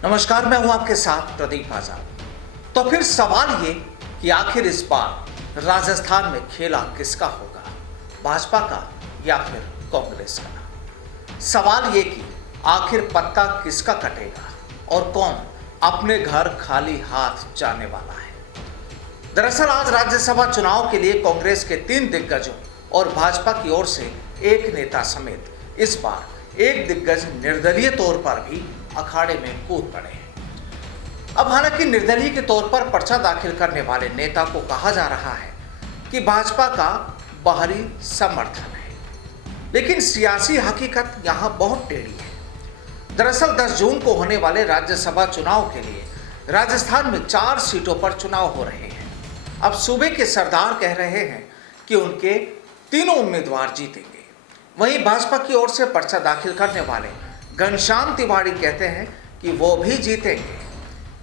नमस्कार, मैं हूं आपके साथ प्रदीप आजाद। तो फिर सवाल ये कि आखिर इस बार राजस्थान में खेला किसका होगा, भाजपा का या फिर कांग्रेस का। सवाल ये कि आखिर पत्ता किसका कटेगा और कौन अपने घर खाली हाथ जाने वाला है। दरअसल आज राज्यसभा चुनाव के लिए कांग्रेस के 3 दिग्गजों और भाजपा की ओर से एक नेता समेत इस बार एक दिग्गज निर्दलीय तौर पर भी अखाड़े में कूद पड़े हैं। अब हालांकि निर्दलीय के तौर पर पर्चा दाखिल करने वाले नेता को कहा जा रहा है कि भाजपा का बाहरी समर्थन है, लेकिन सियासी हकीकत यहां बहुत टेढ़ी है। दरअसल 10 जून को होने वाले राज्यसभा चुनाव के लिए राजस्थान में 4 सीटों पर चुनाव हो रहे हैं। अब सूबे के सरदार कह रहे हैं कि उनके तीनों उम्मीदवार जीतेंगे। वहीं भाजपा की ओर से पर्चा दाखिल करने वाले घनश्याम तिवारी कहते हैं कि वो भी जीतेंगे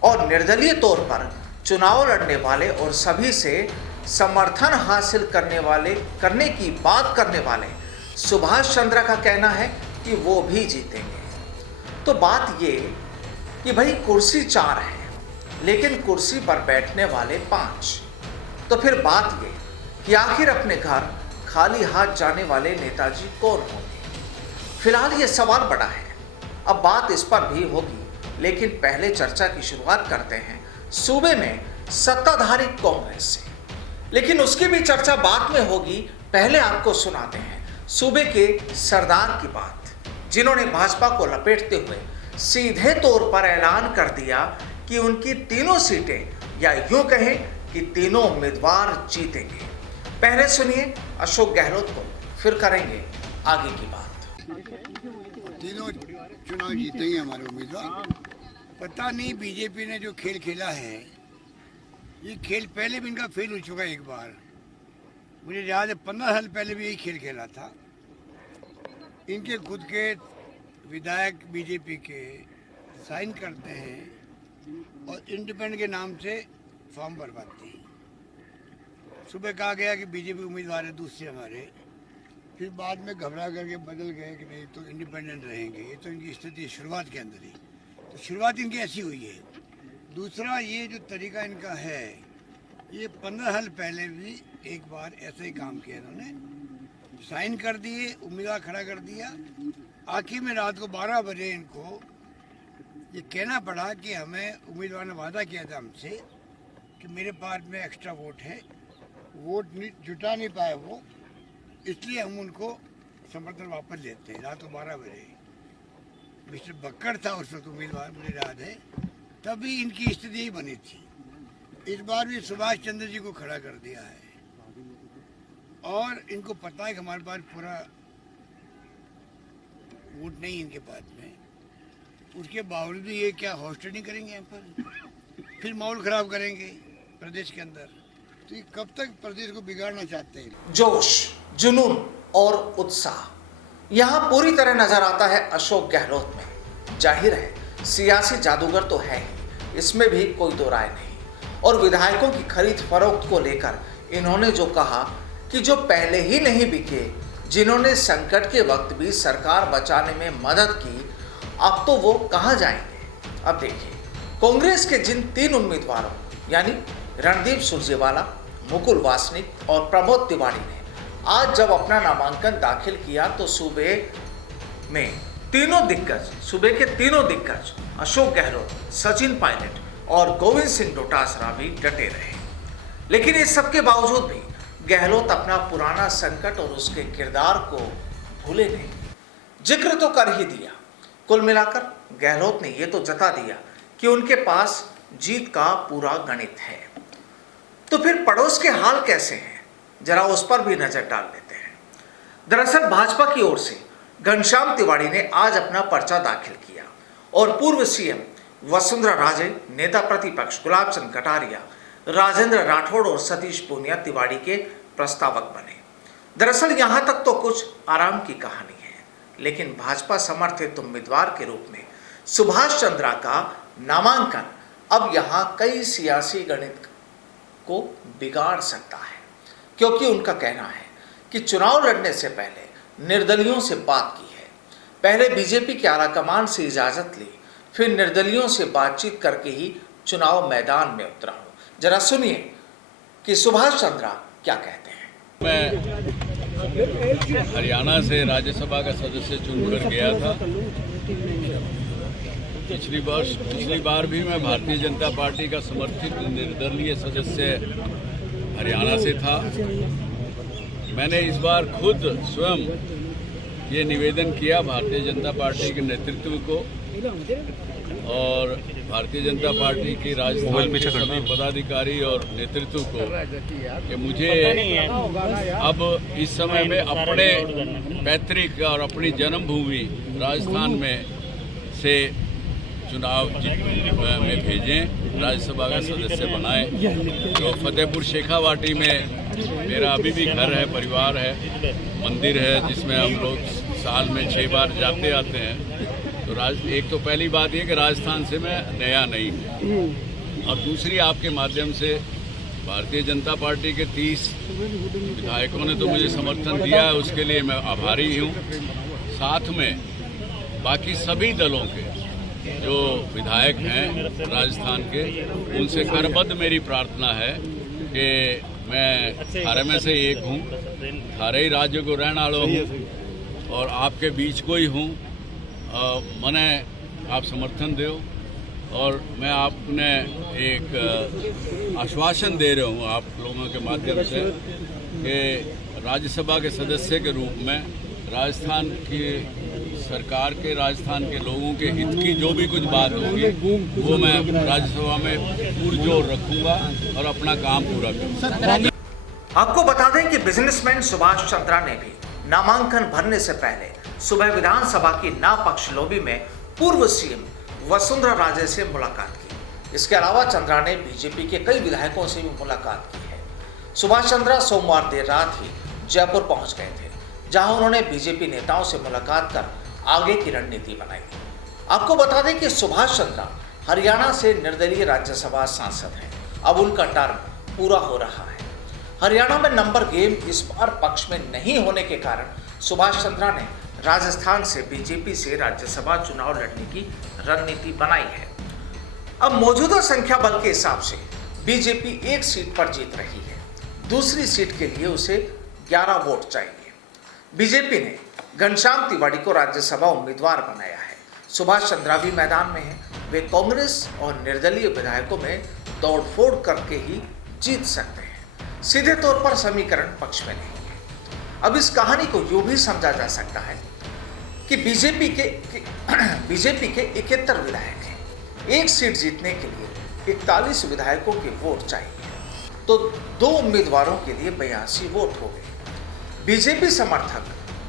और निर्दलीय तौर पर चुनाव लड़ने वाले और सभी से समर्थन हासिल करने की बात करने वाले सुभाष चंद्र का कहना है कि वो भी जीतेंगे। तो बात ये कि भाई कुर्सी 4 है, लेकिन कुर्सी पर बैठने वाले 5। तो फिर बात ये कि आखिर अपने घर खाली हाथ जाने वाले नेताजी कौन होंगे। फिलहाल ये सवाल बड़ा है, अब बात इस पर भी होगी, लेकिन पहले चर्चा की शुरुआत करते हैं सूबे में सत्ताधारी कांग्रेस से। लेकिन उसकी भी चर्चा बाद में होगी, पहले आपको सुनाते हैं सूबे के सरदार की बात, जिन्होंने भाजपा को लपेटते हुए सीधे तौर पर ऐलान कर दिया कि उनकी तीनों सीटें, या यूं कहें कि तीनों उम्मीदवार जीतेंगे। पहले सुनिए अशोक गहलोत को, फिर करेंगे आगे की बात। तीनों चुनाव जीतेंगे हमारे उम्मीदवार। पता नहीं बीजेपी ने जो खेल खेला है, ये खेल पहले भी इनका फेल हो चुका है एक बार। मुझे याद है 15 साल पहले भी यही खेल खेला था। इनके खुद के विधायक बीजेपी के साइन करते हैं और इंडिपेंडेंट के नाम से फॉर्म भरवाते हैं। सुबह कहा गया कि बीजेपी उम्मीदवार है दूसरे हमारे, फिर बाद में घबरा करके बदल गए कि नहीं तो इंडिपेंडेंट रहेंगे। ये तो इनकी स्थिति शुरुआत के अंदर ही, तो शुरुआत इनकी ऐसी हुई है। दूसरा, ये जो तरीका इनका है, ये 15 साल पहले भी एक बार ऐसा ही काम किया इन्होंने, साइन कर दिए, उम्मीदवार खड़ा कर दिया। आखिर में रात को 12 बजे इनको ये कहना पड़ा कि हमें उम्मीदवार ने वादा किया था हमसे कि मेरे पास में एक्स्ट्रा वोट है, वोट जुटा नहीं पाए वो, इसलिए हम उनको समर्थन वापस लेते हैं। रात को 12 बजे मिस्टर बक्कड़ था उस वक्त उम्मीदवार, मुझे याद है, तभी इनकी स्थिति ही बनी थी। इस बार भी सुभाष चंद्र जी को खड़ा कर दिया है और इनको पता है कि हमारे पास पूरा वोट नहीं इनके पास में, उसके बावजूद भी ये क्या हॉस्टल नहीं करेंगे यहाँ पर, फिर माहौल खराब करेंगे प्रदेश के अंदर। तो ये कब तक प्रदेश को बिगाड़ना चाहते हैं। जोश, जुनून और उत्साह यहाँ पूरी तरह नजर आता है अशोक गहलोत में। जाहिर है सियासी जादूगर तो है ही, इसमें भी कोई दो राय नहीं। और विधायकों की खरीद फरोख्त को लेकर इन्होंने जो कहा कि जो पहले ही नहीं बिके, जिन्होंने संकट के वक्त भी सरकार बचाने में मदद की, अब तो वो कहाँ जाएंगे। अब देखिए, कांग्रेस के जिन 3 उम्मीदवारों यानी रणदीप सुरजेवाला, मुकुल वासनिक और प्रमोद तिवारी ने आज जब अपना नामांकन दाखिल किया, तो सूबे के तीनों दिग्गज अशोक गहलोत, सचिन पायलट और गोविंद सिंह डोटासरा भी डटे रहे। लेकिन इस सब के बावजूद भी गहलोत अपना पुराना संकट और उसके किरदार को भूले नहीं, जिक्र तो कर ही दिया। कुल मिलाकर गहलोत ने यह तो जता दिया कि उनके पास जीत का पूरा गणित है। तो फिर पड़ोस के हाल कैसे हैं, जरा उस पर भी नजर डाल लेते हैं। दरअसल भाजपा की ओर से घनश्याम तिवारी ने आज अपना पर्चा दाखिल किया और पूर्व सीएम वसुंधरा राजे, नेता प्रतिपक्ष गुलाब चंद कटारिया, राजेंद्र राठौड़ और सतीश पूनिया तिवारी के प्रस्तावक बने। दरअसल यहां तक तो कुछ आराम की कहानी है, लेकिन भाजपा समर्थित उम्मीदवार के रूप में सुभाष चंद्रा का नामांकन अब यहां कई सियासी गणित को बिगाड़ सकता है, क्योंकि उनका कहना है कि चुनाव लड़ने से पहले निर्दलियों से बात की है, पहले बीजेपी के आलाकमान से इजाजत ली, फिर निर्दलियों से बातचीत करके ही चुनाव मैदान में उतरा हूँ। जरा सुनिए कि सुभाष चंद्रा क्या कहते हैं। मैं हरियाणा से राज्यसभा का सदस्य चुनकर गया था। पिछली बार भी मैं भारतीय जनता पार्टी का समर्थित निर्दलीय सदस्य हरियाणा से था। मैंने इस बार खुद स्वयं ये निवेदन किया भारतीय जनता पार्टी के नेतृत्व को और भारतीय जनता पार्टी की राजस्थान के सभी पदाधिकारी और नेतृत्व को कि मुझे अब इस समय में अपने पैतृक और अपनी जन्मभूमि राजस्थान में से चुनाव में भेजें, राज्यसभा का सदस्य बनाएं। तो फतेहपुर शेखावाटी में मेरा अभी भी घर है, परिवार है, मंदिर है जिसमें हम लोग साल में 6 बार जाते आते हैं। तो एक तो पहली बात ये कि राजस्थान से मैं नया नहीं हूँ, और दूसरी आपके माध्यम से भारतीय जनता पार्टी के 30 विधायकों ने तो मुझे समर्थन दिया है, उसके लिए मैं आभारी हूँ। साथ में बाकी सभी दलों के जो विधायक हैं राजस्थान के, उनसे करबद्ध मेरी प्रार्थना है कि मैं थारे में से एक हूँ, थारे ही राज्य को रहने वाला हूँ और आपके बीच को ही हूँ। मने आप समर्थन दो और मैं आपने एक आश्वासन दे रहा हूँ आप लोगों के माध्यम से कि राज्यसभा के सदस्य के रूप में राजस्थान की सरकार के, राजस्थान के लोगों के हित की जो भी कुछ बात होगी वो मैं राज्यसभा में पुरजोर रखूंगा और अपना काम पूरा करूंगा। आपको बता दें कि बिजनेसमैन सुभाष चंद्रा ने भी नामांकन भरने से पहले सुबह विधानसभा की नापक्ष लॉबी में पूर्व सीएम वसुंधरा राजे से मुलाकात की। इसके अलावा चंद्रा ने बीजेपी के कई विधायकों से भी मुलाकात की है। सुभाष चंद्रा सोमवार देर रात ही जयपुर पहुंच गए थे, जहां उन्होंने बीजेपी नेताओं से मुलाकात कर आगे की रणनीति बनाई। आपको बता दें कि सुभाष चंद्रा हरियाणा से निर्दलीय राज्यसभा सांसद हैं। अब उनका टर्म पूरा हो रहा है। हरियाणा में नंबर गेम इस बार पक्ष में नहीं होने के कारण सुभाष चंद्रा ने राजस्थान से बीजेपी से राज्यसभा चुनाव लड़ने की रणनीति बनाई है। अब मौजूदा संख्या बल के हिसाब से बीजेपी एक सीट पर जीत रही है। दूसरी सीट के लिए उसे 11 वोट चाहिए। बीजेपी ने घनश्याम तिवारी को राज्यसभा उम्मीदवार बनाया है। सुभाष चंद्रा भी मैदान में हैं। वे कांग्रेस और निर्दलीय विधायकों में तोड़फोड़ करके ही जीत सकते हैं। सीधे तौर पर समीकरण पक्ष में नहीं है। अब इस कहानी को यूं भी समझा जा सकता है कि बीजेपी के 71 विधायक हैं। एक सीट जीतने के लिए 41 विधायकों के वोट चाहिए, तो 2 उम्मीदवारों के लिए 82 वोट हो गए। बीजेपी समर्थक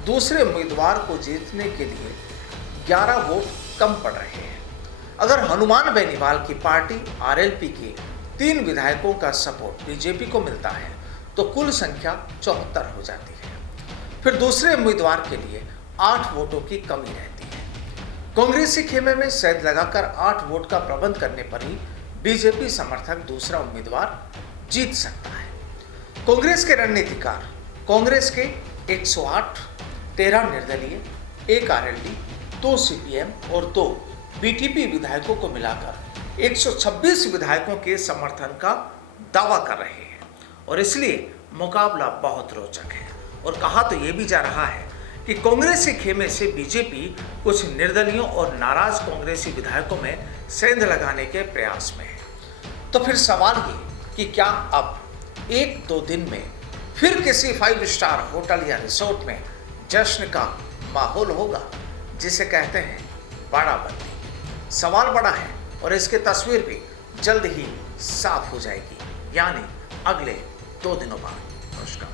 दूसरे उम्मीदवार को जीतने के लिए 11 वोट कम पड़ रहे हैं। अगर हनुमान बेनीवाल की पार्टी आरएलपी के 3 विधायकों का सपोर्ट बीजेपी को मिलता है तो कुल संख्या 74 हो जाती है। फिर दूसरे उम्मीदवार के लिए 8 वोटों की कमी रहती है। कांग्रेसी खेमे में शहद लगाकर 8 वोट का प्रबंध करने पर ही बीजेपी समर्थक दूसरा उम्मीदवार जीत सकता है। कांग्रेस के रणनीतिकार कांग्रेस के 108, 13 निर्दलीय, 1 आरएलडी, 2 सीपीएम और 2 बीटीपी विधायकों को मिलाकर 126 विधायकों के समर्थन का दावा कर रहे हैं और इसलिए मुकाबला बहुत रोचक है। और कहा तो ये भी जा रहा है कि कांग्रेसी खेमे से बीजेपी कुछ निर्दलियों और नाराज कांग्रेसी विधायकों में सेंध लगाने के प्रयास में है। तो फिर सवाल ये कि क्या अब 1-2 दिन में फिर किसी 5 स्टार होटल या रिसोर्ट में जश्न का माहौल होगा, जिसे कहते हैं बाड़ाबंदी। सवाल बड़ा है और इसकी तस्वीर भी जल्द ही साफ हो जाएगी, यानी अगले 2 दिनों बाद। नमस्कार।